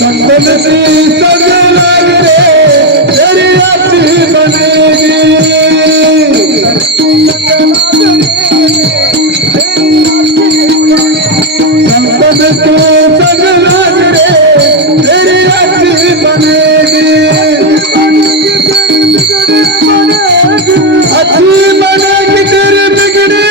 संतनती सजना रे तेरी अच्छी बनेगी संतनती सजना रे तेरी अच्छी बनेगी अच्छी बनेगी तेरी बिगड़ी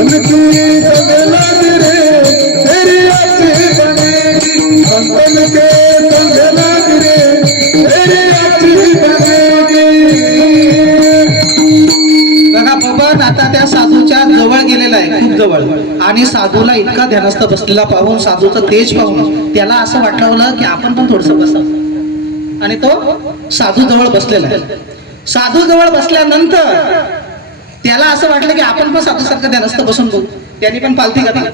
उनकी सजना रे तेरी अच्छी बनेगी संतन के सजना रे तेरी अच्छी बनेगी. बघा बबन आता त्या साधूच्या जवळ गेलेला आहे, खूप जवळ, आणि साधूला इतका ध्यानस्थ बसलेला पाहून, साधूचं तेज पाहून त्याला असं वाटलं की आपण पण थोडस बसावं, आणि तो साधू जवळ बसलेला आहे. साधू जवळ बसल्यानंतर त्याला असं वाटलं की आपण पण साधू सारखं ध्यानस्थ बसून बघू. त्यांनी पण पालथी घातली.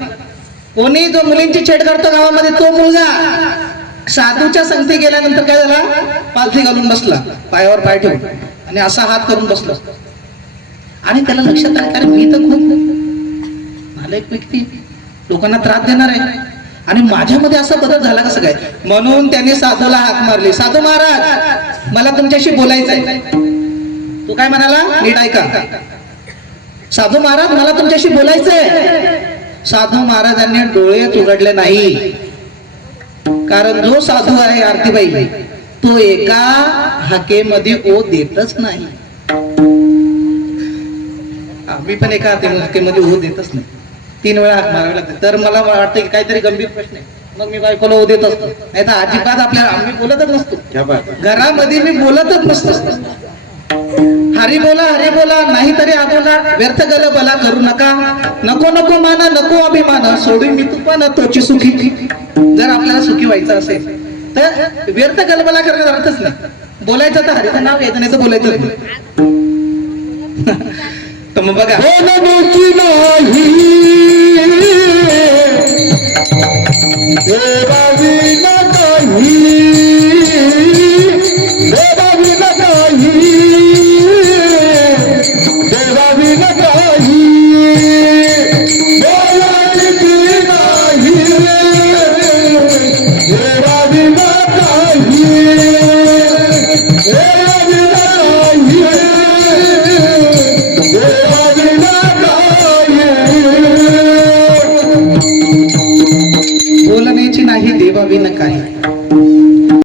कोणी जो मुलींची छेड करतो गावामध्ये तो मुलगा साधूच्या संगती गेल्यानंतर काय झाला, पालथी घालून बसला, पायावर पाय ठेवून, आणि असा हात करून बसला. आणि त्याला लक्षात आलं कारण मी तर खूप नालायक व्यक्ती, लोकांना त्रास देणार आहे, आणि माझ्यामध्ये असा बदल झाला कसं काय. म्हणून त्याने साधूला हाक मारली, साधू महाराज मला तुमच्याशी बोलायचं आहे. तू काय म्हणाला, नीट ऐका. साधू महाराज मला तुमच्याशी बोलायचंय. साधू महाराजांनी डोळे उघडले नाही, कारण जो साधू आहे आरतीबाई तो एका हाकेमध्ये ओ देतच नाही. आम्ही पण एका हाकेमध्ये ओ देतच नाही, 3 वेळा हाक मारावी लागते. तर मला वाटतं की काहीतरी गंभीर प्रश्न आहे, मग मी बायकोला ओ देत असतो, नाही तर अजिबात आपल्याला आम्ही बोलतच नसतो, घरामध्ये मी बोलतच नसतो. हरी बोला नाहीतरी आबोला, व्यर्थ गलबला करू नका, नको नको माना नको अभिमान, सोडून मी तू पण तोची सुखी. जर आपल्याला सुखी व्हायचं असेल तर व्यर्थ गलबला करण्याचा अर्थच नाही. बोलायचं तर हरीचं नाव घ्यायचं, नाही तर बोलायचं तर मग बघा बोलण्याची नाही देवाविना काही